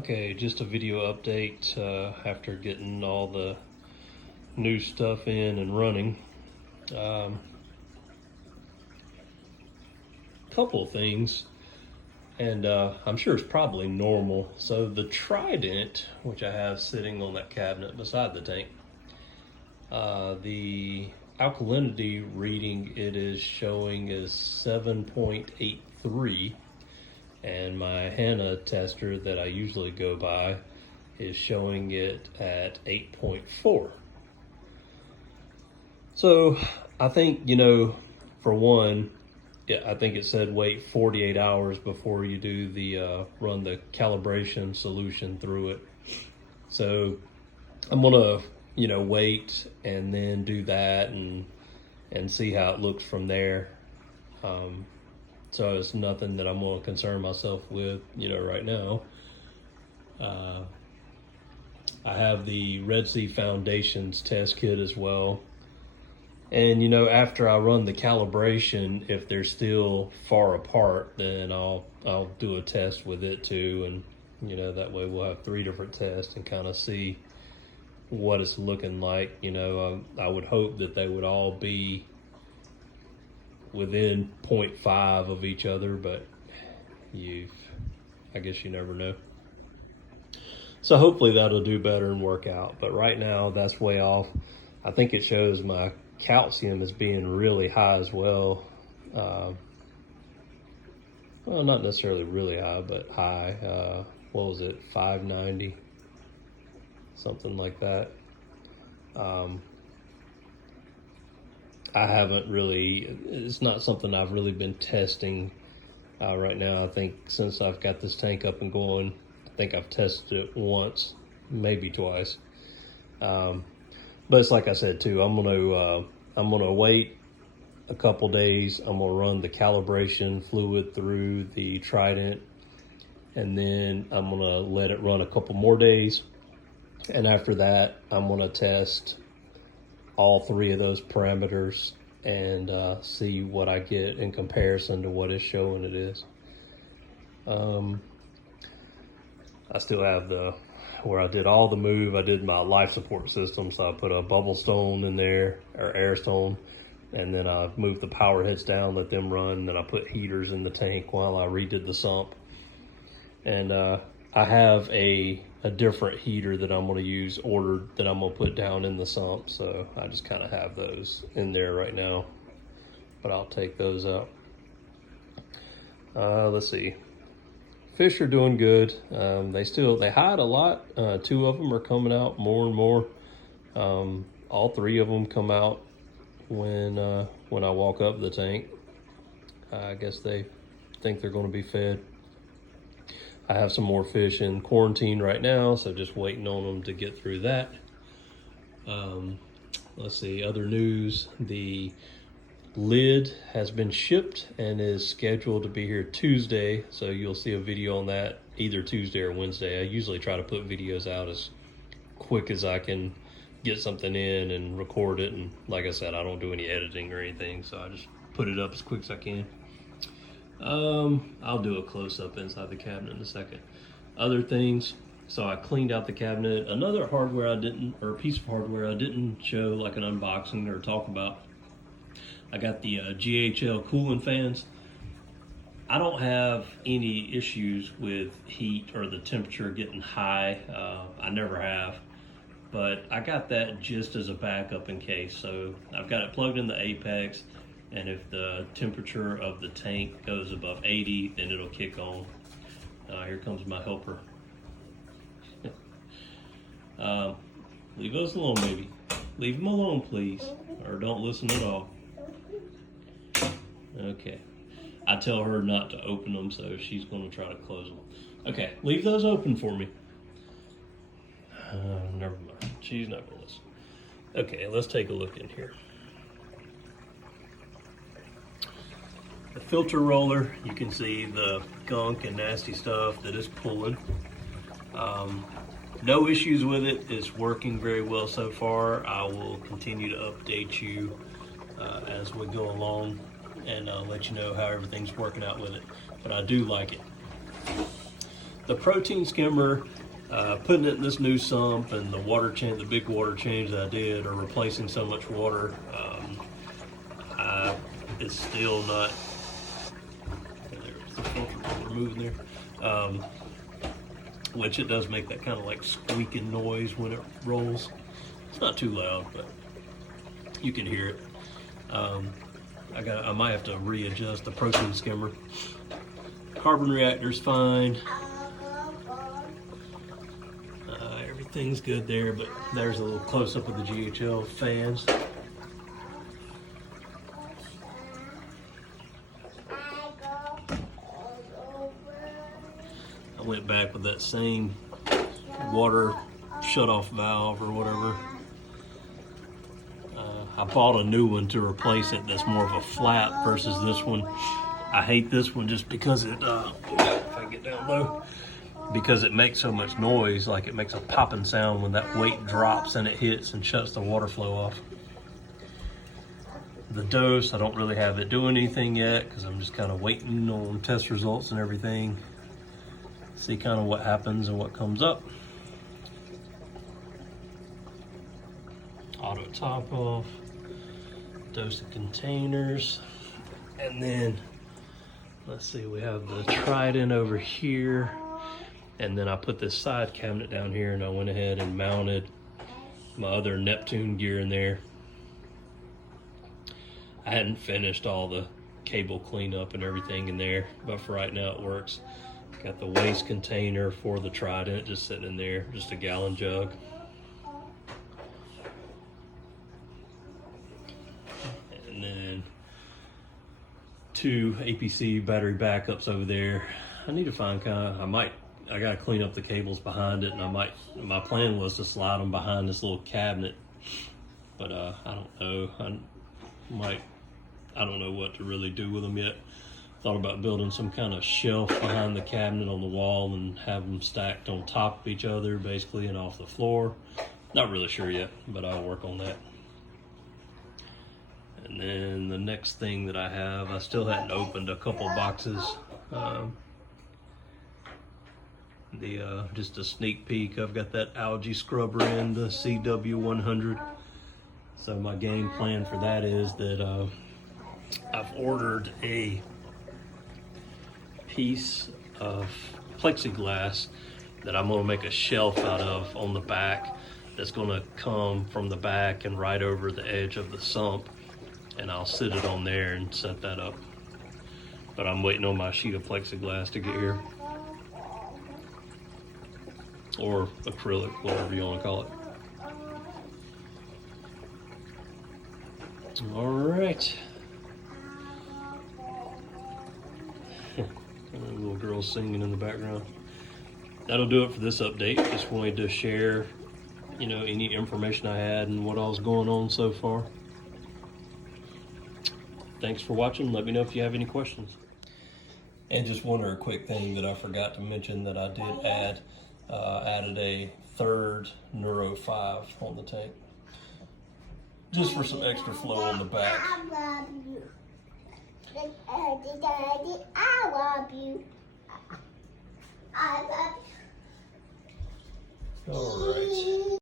Okay, just a video update after getting all the new stuff in and running. Couple of things, and I'm sure it's probably normal. So the Trident, which I have sitting on that cabinet beside the tank, the alkalinity reading it is showing is 7.83. And my Hannah tester that I usually go by is showing it at 8.4. So I think, for one, I think it said wait 48 hours before you do the run the calibration solution through it. So I'm gonna, wait and then do that and see how it looks from there. So it's nothing that I'm going to concern myself with, right now. I have the Red Sea Foundations test kit as well. And, after I run the calibration, if they're still far apart, then I'll do a test with it too. And, that way we'll have 3 different tests and kind of see what it's looking like. I would hope that they would all be within 0.5 of each other, but I guess you never know. So hopefully that'll do better and work out. But right now that's way off. I think it shows my calcium as being really high as well. Well, not necessarily really high, but high. What was it? 590, something like that. I haven't really, it's not something I've really been testing right now. I think since I've got this tank up and going, I think I've tested it once, maybe twice. But it's like I said too, I'm gonna wait a couple days. I'm gonna run the calibration fluid through the Trident, and then I'm gonna let it run a couple more days. And after that, I'm gonna test all 3 of those parameters and see what I get in comparison to what it's showing it is. I still have where I did all the move. I did my life support system, so I put a bubble stone in there, or air stone, and then I moved the power heads down, let them run, then I put heaters in the tank while I redid the sump. And I have a different heater that I'm going to use ordered that I'm going to put down in the sump. So I just kind of have those in there right now, but I'll take those out. Let's see. Fish are doing good. They hide a lot. 2 of them are coming out more and more. All 3 of them come out when I walk up the tank. I guess they think they're going to be fed. I have some more fish in quarantine right now, so just waiting on them to get through that. Let's see, other news. The lid has been shipped and is scheduled to be here Tuesday, so you'll see a video on that either Tuesday or Wednesday. I usually try to put videos out as quick as I can get something in and record it, and like I said, I don't do any editing or anything, so I just put it up as quick as I can. I'll do a close-up inside the cabinet in a second. Other things, so I cleaned out the cabinet. Another piece of hardware I didn't show like an unboxing or talk about. I got the GHL cooling fans. I don't have any issues with heat or the temperature getting high. I never have, but I got that just as a backup in case. So I've got it plugged in the Apex, and if the temperature of the tank goes above 80, then it'll kick on. Here comes my helper. Leave us alone, baby. Leave him alone, please, or don't listen at all. Okay. I tell her not to open them, so she's going to try to close them. Okay, leave those open for me. Never mind. She's not going to listen. Okay, let's take a look in here. The filter roller, you can see the gunk and nasty stuff that it's pulling. No issues with it. It's working very well so far. I will continue to update you as we go along and let you know how everything's working out with it. But I do like it. the protein skimmer, putting it in this new sump and the water change, the big water change that I did, or replacing so much water, it's still not. There's the filter water moving there, which it does make that kind of like squeaking noise when it rolls. It's not too loud, but you can hear it. I might have to readjust the protein skimmer. Carbon reactor's fine. Everything's good there, but there's a little close-up of the GHL fans. I went back with that same water shut-off valve or whatever. I bought a new one to replace it that's more of a flat versus this one. I hate this one just because it, if I get down low, because it makes so much noise, like it makes a popping sound when that weight drops and it hits and shuts the water flow off. The dose, I don't really have it doing anything yet because I'm just kind of waiting on test results and everything. See kind of what happens and what comes up. Auto top off, dose of containers, and then let's see, we have the Trident over here, and then I put this side cabinet down here, and I went ahead and mounted my other Neptune gear in there. I hadn't finished all the cable cleanup and everything in there, but for right now it works. Got the waste container for the Trident just sitting in there, just a gallon jug. And then 2 APC battery backups over there. I need to find I gotta clean up the cables behind it, and my plan was to slide them behind this little cabinet, but I don't know. I don't know what to really do with them yet. Thought about building some kind of shelf behind the cabinet on the wall and have them stacked on top of each other, basically, and off the floor. Not really sure yet, but I'll work on that. And then the next thing that I have, I still hadn't opened a couple boxes. Just a sneak peek, I've got that algae scrubber in, the CW100. So my game plan for that is that I've ordered a piece of plexiglass that I'm going to make a shelf out of on the back, that's going to come from the back and right over the edge of the sump, and I'll sit it on there and set that up. But I'm waiting on my sheet of plexiglass to get here, or acrylic, whatever you want to call it. All right. Little girl singing in the background. That'll do it for this update. Just wanted to share, any information I had and what all's going on so far. Thanks for watching. Let me know if you have any questions. And just one other quick thing that I forgot to mention that I did add. Added a third Neuro 5 on the tank, just for some extra flow on the back. I love you. Daddy, I love you. I love you. All right.